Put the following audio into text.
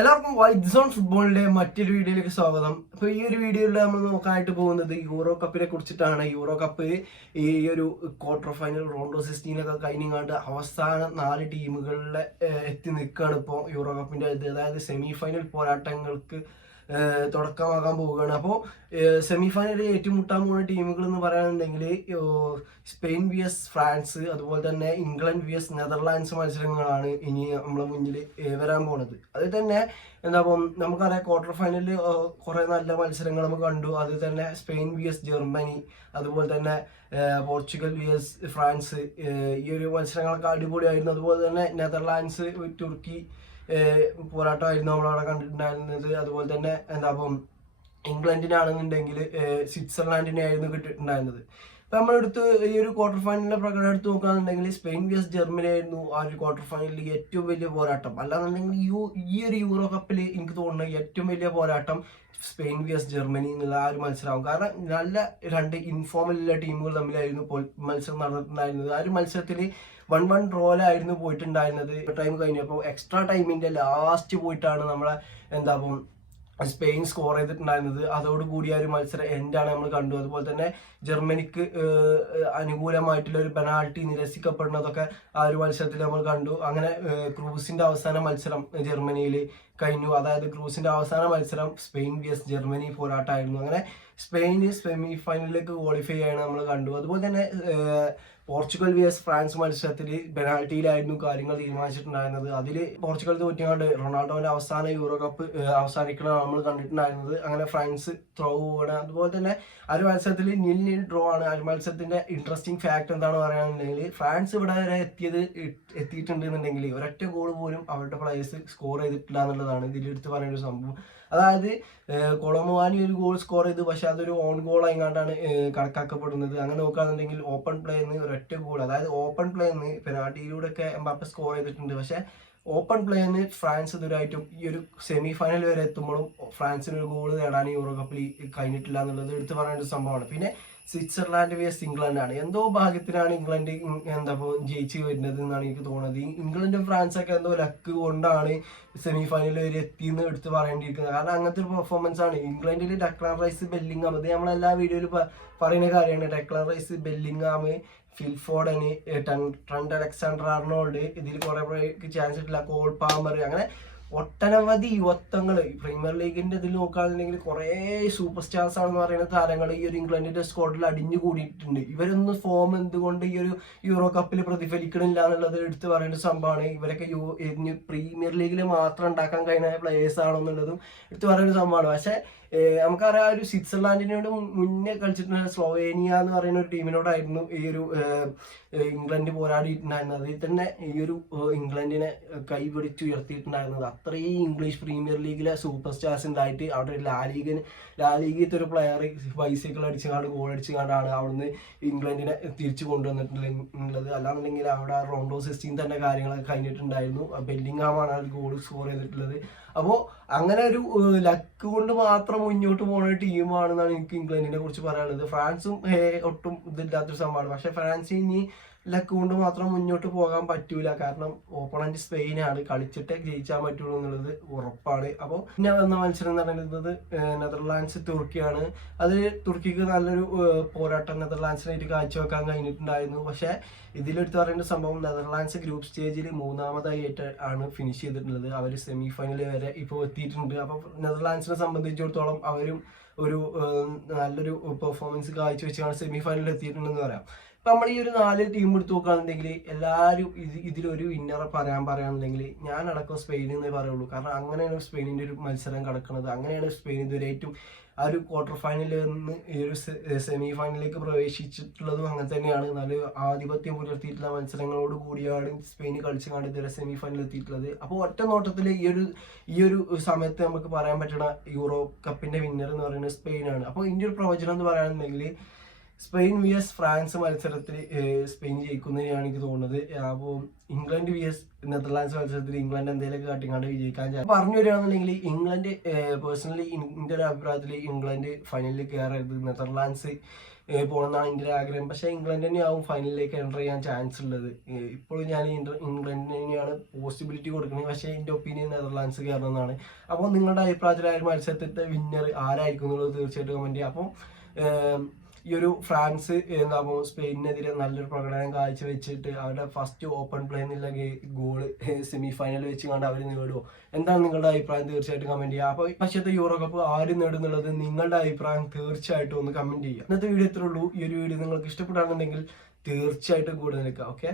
എല്ലാവർക്കും white zone ഫുട്ബോളിന്റെ മറ്റൊരു വീഡിയോയിലേക്ക് സ്വാഗതം. അപ്പോൾ ഈ ഒരു വീഡിയോയിൽ നമ്മൾ നോക്കാനായിട്ട് പോകുന്നത് യൂറോ കപ്പിനെ കുറിച്ചിട്ടാണ്. യൂറോ കപ്പ് ഈ ഒരു ക്വാർട്ടർ ഫൈനൽ റൗണ്ട് ഓഫ് 16 ഒക്കെ കഴിഞ്ഞാണ്ട് അവസാന 4 ടീമുകളിലെ എത്തി നിൽക്കുകയാണ് ഇപ്പോൾ യൂറോ കപ്പിന്റെ. അതായത് സെമി ഫൈനൽ പോരാട്ടങ്ങൾക്ക് തുടക്കമാകാൻ പോവുകയാണ്. അപ്പോൾ സെമി ഫൈനലിൽ ഏറ്റുമുട്ടാൻ പോകുന്ന ടീമുകൾ എന്ന് പറയുകയാണെന്നുണ്ടെങ്കിൽ സ്പെയിൻ വി എസ് ഫ്രാൻസ്, അതുപോലെ തന്നെ ഇംഗ്ലണ്ട് വി എസ് നെതർലാൻഡ്സ് മത്സരങ്ങളാണ് ഇനി നമ്മളെ മുന്നിൽ വരാൻ പോകുന്നത്. അത് തന്നെ നമുക്കറിയാം ക്വാർട്ടർ ഫൈനലിൽ കുറേ നല്ല മത്സരങ്ങൾ നമുക്ക് കണ്ടു. അത് തന്നെ സ്പെയിൻ വി എസ് ജർമ്മനി, അതുപോലെ തന്നെ പോർച്ചുഗൽ വി എസ് ഫ്രാൻസ്, ഈ ഒരു മത്സരങ്ങളൊക്കെ അടിപൊളിയായിരുന്നു. അതുപോലെ തന്നെ നെതർലാൻഡ്സ് തുർക്കി പോരാട്ടമായിരുന്നു നമ്മളവിടെ കണ്ടിട്ടുണ്ടായിരുന്നത്. അതുപോലെ തന്നെ ഇംഗ്ലണ്ടിനാണെന്നുണ്ടെങ്കിൽ സ്വിറ്റ്സർലാൻഡിനെ ആയിരുന്നു കിട്ടിയിട്ടുണ്ടായിരുന്നത്. ഇപ്പം നമ്മളെടുത്ത് ഈ ഒരു ക്വാർട്ടർ ഫൈനലിലെ പ്രകടനം എടുത്ത് നോക്കുകയാണെന്നുണ്ടെങ്കിൽ സ്പെയിൻ വി എസ് ജർമ്മനി ആയിരുന്നു ആ ഒരു ക്വാർട്ടർ ഫൈനലിൽ ഏറ്റവും വലിയ പോരാട്ടം. അല്ലാന്നുണ്ടെങ്കിൽ ഈ ഒരു യൂറോ കപ്പിൽ എനിക്ക് തോന്നുന്നത് ഏറ്റവും വലിയ പോരാട്ടം സ്പെയിൻ വി എസ് ജർമ്മനി എന്നുള്ള ആ ഒരു മത്സരമാകും. കാരണം നല്ല രണ്ട് ഇൻഫോർമലുള്ള ടീമുകൾ തമ്മിലായിരുന്നു മത്സരം നടന്നിട്ടുണ്ടായിരുന്നത്. ആ ഒരു മത്സരത്തിൽ 1-1 ഡ്രോയിലായിരുന്നു പോയിട്ടുണ്ടായിരുന്നത്. ടൈം കഴിഞ്ഞപ്പോൾ എക്സ്ട്രാ ടൈമിന്റെ ലാസ്റ്റ് പോയിട്ടാണ് നമ്മളെ സ്പെയിൻ സ്കോർ ചെയ്തിട്ടുണ്ടായിരുന്നത്. അതോടുകൂടി ആ ഒരു മത്സരം എൻഡാണ് നമ്മൾ കണ്ടു. അതുപോലെ തന്നെ ജർമ്മനിക്ക് അനുകൂലമായിട്ടുള്ള ഒരു പെനാൾട്ടി നിരസിക്കപ്പെടുന്നതൊക്കെ ആ ഒരു മത്സരത്തിൽ നമ്മൾ കണ്ടു. അങ്ങനെ ക്രൂസിന്റെ അവസാന മത്സരം ജർമ്മനിയിൽ കഴിഞ്ഞു. അതായത് ക്രൂസിന്റെ അവസാന മത്സരം സ്പെയിൻ വി എസ് ജർമ്മനി പോരാട്ടമായിരുന്നു. അങ്ങനെ സ്പെയിന് സെമി ഫൈനലിലേക്ക് ക്വാളിഫൈ ചെയ്യണം നമ്മൾ കണ്ടു. അതുപോലെ തന്നെ പോർച്ചുഗൽ വി എസ് ഫ്രാൻസ് മത്സരത്തിൽ പെനാൾട്ടിയിലായിരുന്നു കാര്യങ്ങൾ തീരുമാനിച്ചിട്ടുണ്ടായിരുന്നത്. അതിൽ പോർച്ചുഗൽ തോറ്റിയാണ്ട് റൊണാൾഡോന്റെ അവസാന യൂറോ കപ്പ് അവസാനിക്കണം നമ്മൾ കണ്ടിട്ടുണ്ടായിരുന്നത്. അങ്ങനെ ഫ്രാൻസ് ത്രോ പോവുകയാണ്. അതുപോലെ തന്നെ ആ ഒരു മത്സരത്തിൽ 0-0 ഡ്രോ ആണ്. ആ ഒരു മത്സരത്തിന്റെ ഇൻട്രസ്റ്റിംഗ് ഫാക്ട് എന്താണ് പറയുകയാണെന്നുണ്ടെങ്കിൽ ഫ്രാൻസ് ഇവിടെ വരെ എത്തിയിട്ടുണ്ടെന്നുണ്ടെങ്കിൽ ഒരൊറ്റ ഗോൾ പോലും അവരുടെ പ്ലേയേഴ്സ് സ്കോർ ചെയ്തിട്ടില്ല എന്നുള്ളതാണ് ഇതിലെടുത്ത് പറയുന്ന ഒരു സംഭവം. അതായത് കൊളമുവാനി ഒരു ഗോൾ സ്കോർ ചെയ്തു, പക്ഷെ അതൊരു ഓൺ ഗോൾ ആയിങ്ങാണ്ടാണ് കണക്കാക്കപ്പെടുന്നത്. അങ്ങനെ നോക്കുകയാണെന്നുണ്ടെങ്കിൽ ഓപ്പൺ പ്ലേന്ന് ഒരൊറ്റ ഗോൾ, അതായത് ഓപ്പൺ പ്ലേന്ന് പെനാൾട്ടിയിലൂടെ ഒക്കെ എംബാപ്പെ സ്കോർ ചെയ്തിട്ടുണ്ട്. പക്ഷെ ഓപ്പൺ പ്ലേന്ന് ഫ്രാൻസ് ഇതുവരായിട്ടും ഈ ഒരു സെമി ഫൈനൽ വരെ എത്തുമ്പോഴും ഫ്രാൻസിന് ഒരു ഗോൾ നേടാൻ യൂറോ കപ്പിൽ കഴിഞ്ഞിട്ടില്ല എന്നുള്ളത് എടുത്തു പറയേണ്ട ഒരു സംഭവമാണ്. പിന്നെ സ്വിറ്റ്സർലാൻഡ് വേഴ്സ് ഇംഗ്ലണ്ടാണ്. എന്തോ ഭാഗ്യത്തിനാണ് ഇംഗ്ലണ്ട് ജയിച്ച് വരുന്നത് എന്നാണ് എനിക്ക് തോന്നുന്നത്. ഇംഗ്ലണ്ടും ഫ്രാൻസൊക്കെ എന്തോ ലക്ക് കൊണ്ടാണ് സെമി ഫൈനലിൽ വരെ എത്തിയെന്ന് എടുത്ത് പറയേണ്ടിയിരിക്കുന്നത്. കാരണം അങ്ങനത്തെ ഒരു പെർഫോമൻസ് ആണ് ഇംഗ്ലണ്ടിൽ. ഡെക്ലാൻ റൈസ്, ബെല്ലിംഗാം, അത് നമ്മളെല്ലാ വീഡിയോയിലും പറയുന്ന കാര്യമാണ്. ഡെക്ലാൻ റൈസ്, ബെല്ലിംഗാം, ഫിൽഫോർഡന്, ട്രെന്റ് അലക്സാണ്ടർ ആർണോൾഡ്, ഇതിൽ കുറെ ചാൻസ് ഇട്ടില്ല, കോൾ പാമർ, അങ്ങനെ ഒട്ടനവധി യുവത്വങ്ങൾ പ്രീമിയർ ലീഗിന്റെ ഇതിൽ നോക്കുകയാണെന്നുണ്ടെങ്കിൽ കുറെ സൂപ്പർ സ്റ്റാർസ് ആണെന്ന് പറയുന്ന താരങ്ങൾ ഈ ഒരു ഇംഗ്ലണ്ടിന്റെ സ്ക്വാഡിൽ അടിഞ്ഞു കൂടിയിട്ടുണ്ട്. ഇവരൊന്നും ഫോം എന്തുകൊണ്ട് ഈ ഒരു യൂറോ കപ്പിൽ പ്രതിഫലിക്കണില്ല എന്നുള്ളത് എടുത്ത് പറയേണ്ട സംഭവമാണ്. ഇവരൊക്കെ പ്രീമിയർ ലീഗിൽ മാത്രം ഉണ്ടാക്കാൻ കഴിയുന്ന പ്ലേയേഴ്സ് ആണോ എന്നുള്ളതും എടുത്ത് പറയേണ്ട സംഭവമാണ്. പക്ഷെ നമുക്കറിയാം ഒരു സ്വിറ്റ്സർലാൻഡിനോട് മുന്നേ കളിച്ചിട്ടുള്ള സ്ലോവേനിയ എന്ന് പറയുന്ന ഒരു ടീമിനോടായിരുന്നു ഈ ഒരു ഇംഗ്ലണ്ട് പോരാടിയിട്ടുണ്ടായിരുന്നത്. അതിൽ തന്നെ ഈ ഒരു ഇംഗ്ലണ്ടിനെ കൈപിടിച്ചുയർത്തിയിട്ടുണ്ടായിരുന്നത് അത്രയും ഇംഗ്ലീഷ് പ്രീമിയർ ലീഗിലെ സൂപ്പർ സ്റ്റാർസ് ഉണ്ടായിട്ട് അവിടെ ലാലീഗിലത്തെ ഒരു പ്ലെയർ ബൈസൈക്കിൾ അടിച്ചുകൊണ്ട് ഗോൾ അടിച്ചുകൊണ്ടാണ് അവിടുന്ന് ഇംഗ്ലണ്ടിനെ തിരിച്ചു കൊണ്ടുവന്നിട്ടുള്ളത്. അല്ലാന്നുണ്ടെങ്കിൽ അവിടെ റൗണ്ട് ഓഫ് 16 തന്നെ കാര്യങ്ങളൊക്കെ കഴിഞ്ഞിട്ടുണ്ടായിരുന്നു. ബെല്ലിംഗാമാണ് ആ ഗോൾ സ്കോർ ചെയ്തിട്ടുള്ളത്. അപ്പോൾ അങ്ങനെ ഒരു ലക്ക് കൊണ്ട് മാത്രം മുന്നോട്ട് പോകുന്ന ടീമാണെന്നാണ് എനിക്ക് ഇംഗ്ലണ്ടിനെ കുറിച്ച് പറയാനുള്ളത്. ഫ്രാൻസും ഒട്ടും ഇതില്ലാത്തൊരു സംഭവമാണ്. പക്ഷെ ഫ്രാൻസ് ഇനി ലക്ക് കൊണ്ട് മാത്രം മുന്നോട്ട് പോകാൻ പറ്റൂല. കാരണം ഓപ്പണന്റ് സ്പെയിനാണ്, കളിച്ചിട്ടേ ജയിച്ചാൻ പറ്റുള്ളൂ എന്നുള്ളത് ഉറപ്പാണ്. അപ്പോൾ പിന്നെ വന്ന മത്സരം നടക്കുന്നത് നെതർലാൻഡ്സ് തുർക്കിയാണ്. അത് തുർക്കിക്ക് നല്ലൊരു പോരാട്ടം നെതർലാൻഡ്സിനായിട്ട് കാഴ്ചവെക്കാൻ കഴിഞ്ഞിട്ടുണ്ടായിരുന്നു. പക്ഷെ ഇതിലെടുത്ത് പറയേണ്ട സംഭവം നെതർലാൻഡ്സ് ഗ്രൂപ്പ് സ്റ്റേജിൽ 3ാമതായിട്ട് ആണ് ഫിനിഷ് ചെയ്തിട്ടുള്ളത്. അവർ സെമി ഫൈനൽ വരെ ഇപ്പോൾ എത്തിയിട്ടുണ്ട്. അപ്പോൾ നെതർലാൻഡ്സിനെ സംബന്ധിച്ചിടത്തോളം അവരും ഒരു നല്ലൊരു പെർഫോമൻസ് കാഴ്ചവെച്ചാണ് സെമി ഫൈനലിൽ എത്തിയിട്ടുണ്ടെന്ന് പറയാം. ഇപ്പൊ നമ്മൾ ഈ ഒരു 4 ടീം എടുത്ത് നോക്കുകയാണെന്നുണ്ടെങ്കിൽ എല്ലാവരും ഇതിലൊരു വിന്നറെ പറയാന്നുണ്ടെങ്കിൽ ഞാൻ അടക്കം സ്പെയിൻ എന്നേ പറയുള്ളൂ. കാരണം അങ്ങനെയാണ് സ്പെയിനിന്റെ ഒരു മത്സരം കിടക്കുന്നത്. അങ്ങനെയാണ് സ്പെയിൻ ഇതുവരെ ഏറ്റവും ആ ഒരു ക്വാർട്ടർ ഫൈനലിൽ നിന്ന് ഈ ഒരു സെമി ഫൈനലിലേക്ക് പ്രവേശിച്ചിട്ടുള്ളതും അങ്ങനെ തന്നെയാണ്. നല്ല ആധിപത്യം പുലർത്തിയിട്ടുള്ള മത്സരങ്ങളോട് കൂടിയാണ് സ്പെയിൻ കളിച്ചു കണ്ട് ഇതുവരെ സെമി ഫൈനലിൽ എത്തിയിട്ടുള്ളത്. അപ്പോൾ ഒറ്റ നോട്ടത്തിൽ ഈ ഒരു സമയത്ത് നമുക്ക് പറയാൻ പറ്റുന്ന യൂറോ കപ്പിന്റെ വിന്നർ എന്ന് പറയുന്നത് സ്പെയിനാണ്. അപ്പോൾ ഇതിന്റെ ഒരു പ്രവചനം എന്ന് പറയുകയാണെന്നുണ്ടെങ്കിൽ സ്പെയിൻ വി എസ് ഫ്രാൻസ് മത്സരത്തിൽ സ്പെയിൻ ജയിക്കുന്നതിനാണ് എനിക്ക് തോന്നുന്നത്. അപ്പോൾ ഇംഗ്ലണ്ട് വി എസ് നെതർലാൻഡ്സ് മത്സരത്തിൽ ഇംഗ്ലണ്ട് എന്തെങ്കിലുമൊക്കെ കാട്ടിക്കാണ്ട് വിജയിക്കാൻ പറഞ്ഞു വരികയാണെന്നുണ്ടെങ്കിൽ ഇംഗ്ലണ്ട് പേഴ്സണലി എൻ്റെ ഒരു അഭിപ്രായത്തിൽ ഇംഗ്ലണ്ട് ഫൈനലിൽ കയറരുത്. നെതർലാൻഡ്സ് പോകണമെന്നാണ് എൻ്റെ ഒരു ആഗ്രഹം. പക്ഷേ ഇംഗ്ലണ്ട് തന്നെയാവും ഫൈനലിലേക്ക് എൻ്റർ ചെയ്യാൻ ചാൻസ് ഉള്ളത്. ഇപ്പോഴും ഞാൻ ഇംഗ്ലണ്ടിന് തന്നെയാണ് പോസിബിലിറ്റി കൊടുക്കുന്നത്. പക്ഷേ എൻ്റെ ഒപ്പീനിയൻ നെതർലാൻഡ്സ് കയറണമെന്നാണ്. അപ്പോൾ നിങ്ങളുടെ അഭിപ്രായത്തിൽ ആ ഒരു മത്സരത്തിൻ്റെ വിന്നർ ആരായിരിക്കും എന്നുള്ളത് തീർച്ചയായിട്ടും കമൻറ്റ് ചെയ്യുക. അപ്പം ഈ ഒരു ഫ്രാൻസ് എന്താകുമ്പോൾ സ്പെയിനെതിരെ നല്ലൊരു പ്രകടനം കാഴ്ചവെച്ചിട്ട് അവരുടെ ഫസ്റ്റ് ഓപ്പൺ പ്ലേ എന്നുള്ള ഗോള് സെമി ഫൈനൽ വെച്ച് കണ്ട് അവർ നേടുമോ? എന്താണ് നിങ്ങളുടെ അഭിപ്രായം? തീർച്ചയായിട്ടും കമൻറ്റ് ചെയ്യുക. അപ്പോൾ പക്ഷേ യൂറോ കപ്പ് ആര് നേടുന്നുള്ളത് നിങ്ങളുടെ അഭിപ്രായം തീർച്ചയായിട്ടും ഒന്ന് കമൻറ്റ് ചെയ്യുക. ഇന്നത്തെ വീഡിയോ ഇത്രേ ഉള്ളൂ. ഈ ഒരു വീഡിയോ നിങ്ങൾക്ക് ഇഷ്ടപ്പെടാണെന്നുണ്ടെങ്കിൽ തീർച്ചയായിട്ടും കൂടെ നിൽക്കുക. ഓക്കെ.